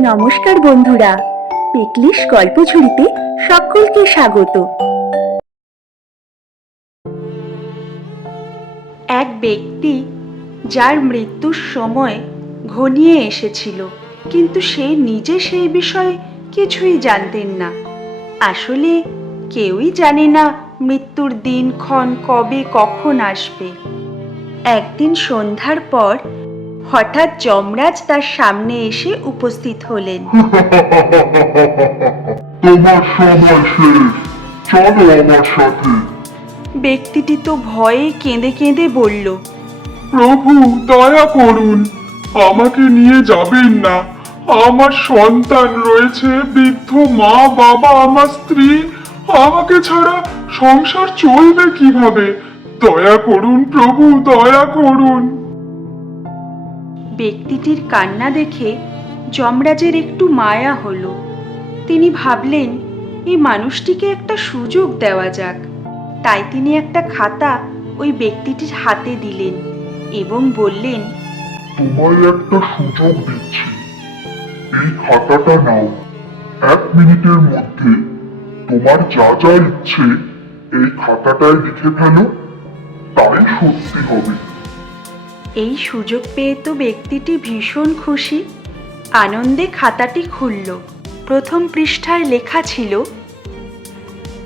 নমস্কার বন্ধুরা, পিকলিশ গল্প ঝুড়িতে সকলকে স্বাগত। এক ব্যক্তি যার মৃত্যুর সময় ঘনিয়ে এসেছিল, কিন্তু সে নিজে সেই বিষয়ে কিছুই জানতেন না। আসলে কেউই জানে না মৃত্যুর দিনক্ষণ কবে কখন আসবে। একদিন সন্ধ্যার পর হঠাৎ যমরাজ তার সামনে এসে উপস্থিত হলেন। তোমার সময় শেষ। চলো আমার সাথে। ব্যক্তিটি তো ভয়ে কেঁদে কেঁদে বলল প্রভু দয়া করুন আমাকে নিয়ে যাবেন না। আমার সন্তান রয়েছে বৃদ্ধ মা বাবা আমার স্ত্রী। আমাকে ছাড়া সংসার চলবে কীভাবে? দয়া করুন প্রভু দয়া করুন। ব্যক্তিটির কান্না দেখে যমরাজের একটু মায়া হলো। তিনি ভাবলেন, এই মানুষটিকে একটা সুযোগ দেওয়া যাক। তাই তিনি একটা খাতা ওই ব্যক্তিটির হাতে দিলেন এবং বললেন, তোমায় একটা সুযোগ দিচ্ছি। এই খাতাটা নাও। এক মিনিটের মধ্যে তোমার যা যা ইচ্ছে এই খাতাটায় লিখে ফেলো, তাই সত্যি হবে। এই সুযোগ পেয়ে তো ব্যক্তিটি ভীষণ খুশি। আনন্দে খাতাটি খুলল। প্রথম পৃষ্ঠায় লেখা ছিল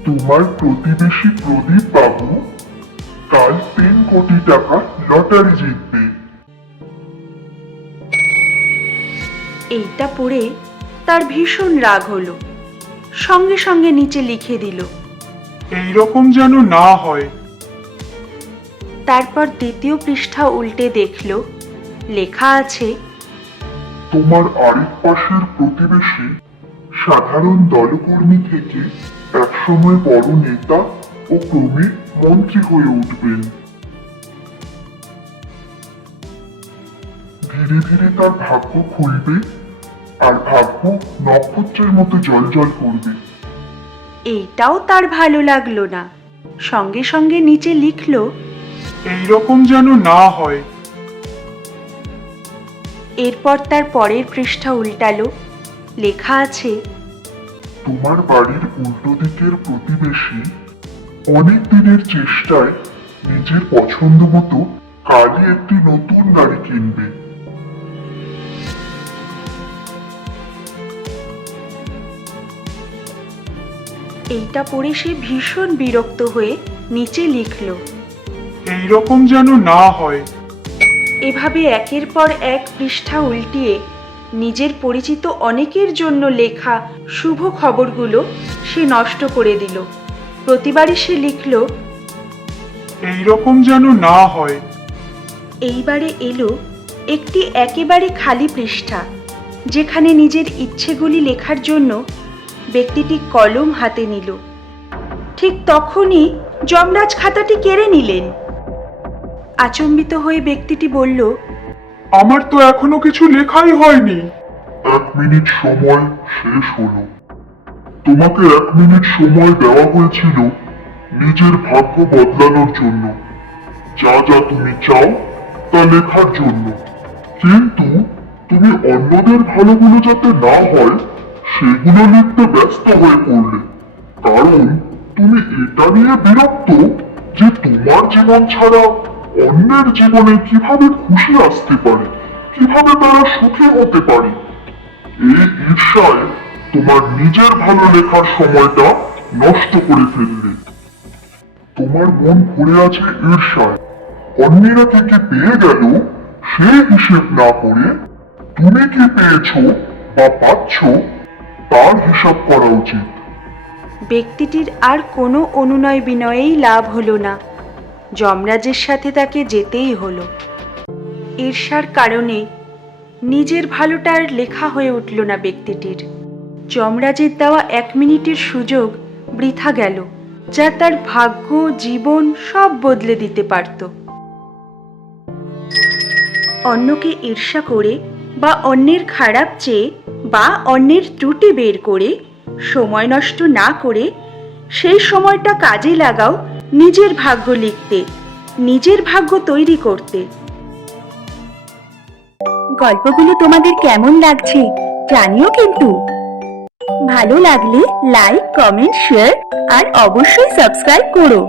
তোমার প্রতিবেশী প্রদীপ বাবু কাল তিন কোটি টাকা লটারি জিতবে। এইটা পড়ে তার ভীষণ রাগ হলো। সঙ্গে সঙ্গে নিচে লিখে দিল এইরকম যেন না হয় তারপর দ্বিতীয় পৃষ্ঠা উল্টে দেখল লেখা আছে তোমার আরেক পাশের প্রতিবেশী সাধারণ দলকর্মী থেকে একসময় বড় নেতা ও ক্রমে মন্ত্রী হয়ে উঠবেন। ধীরে ধীরে তার ভাগ্য খুলবে আর ভাগ্য নক্ষত্রের মতো জলজল করবে। এইটাও তার ভালো লাগল না। সঙ্গে সঙ্গে নিচে লিখল এইরকম যেন না হয়। এরপর তার পরের পৃষ্ঠা উল্টালো। লেখা আছে তোমার বাড়ির উল্টো দিকের প্রতিবেশী অনেক দিনের চেষ্টায় নিজের পছন্দ মতো কালই একটি নতুন গাড়ি কিনবে। এইটা পড়ে সে ভীষণ বিরক্ত হয়ে নিচে লিখল। এইরকম যেন না হয়। এভাবে একের পর এক পৃষ্ঠা উল্টিয়ে নিজের পরিচিত অনেকের জন্য লেখা শুভ খবরগুলো সে নষ্ট করে দিল। প্রতিবারই সে লিখল এইরকম যেন না হয়। এইবারে এলো একটি একেবারে খালি পৃষ্ঠা যেখানে নিজের ইচ্ছেগুলি লেখার জন্য ব্যক্তিটি কলম হাতে নিল। ঠিক তখনই যমরাজ খাতাটি কেড়ে নিলেন। আচম্বিত হয়ে ব্যক্তিটি বলল আমার তো এখনও কিছু লেখাই হয়নি। এক মিনিট সময় শেষ হলো। তোমাকে এক মিনিট সময় দেওয়া হয়েছিল নিজের ভাগ্য বদলানোর জন্য। যা যা তুমি চাও তা লেখার জন্য। কিন্তু তুমি অন্যদের ভালোগুলো যাতে না হয় সেগুলো লিখতে ব্যস্ত হয়ে পড়লে। কারণ তুমি এটা নিয়ে বিরক্ত যে তোমার জীবন ছাড়া অন্যের জীবনে কীভাবে খুশি আসতে পারে, কীভাবে তারা সুখী হতে পারে, এই ঈর্ষায় তোমার নিজের ভালো লেখার সময়টা নষ্ট করে ফেললে। তোমার মন ভরে আছে ঈর্ষায়। অন্যেরা থেকে পেয়ে গেল, সে হিসেব না করে তুমি কি পেয়েছ বা পাচ্ছ, তার হিসাব করা উচিত। ব্যক্তিটির আর কোনো অনুনয় বিনয়েই লাভ হলো না। যমরাজের সাথে তাকে যেতেই হলো। ঈর্ষার কারণে নিজের ভালোটা আর লেখা হয়ে উঠল না ব্যক্তিটির। যমরাজের দেওয়া এক মিনিটের সুযোগ বৃথা গেল, যা তার ভাগ্য, জীবন সব বদলে দিতে পারত। অন্যকে ঈর্ষা করে বা অন্যের খারাপ চেয়ে বা অন্যের ত্রুটি বের করে, সময় নষ্ট না করে, সেই সময়টা কাজে লাগাও নিজের ভাগ্য লিখতে, নিজের ভাগ্য তৈরি করতে। গল্পগুলো তোমাদের কেমন লাগছে, জানিও কিন্তু। ভালো লাগলে লাইক কমেন্ট শেয়ার আর অবশ্যই সাবস্ক্রাইব করো।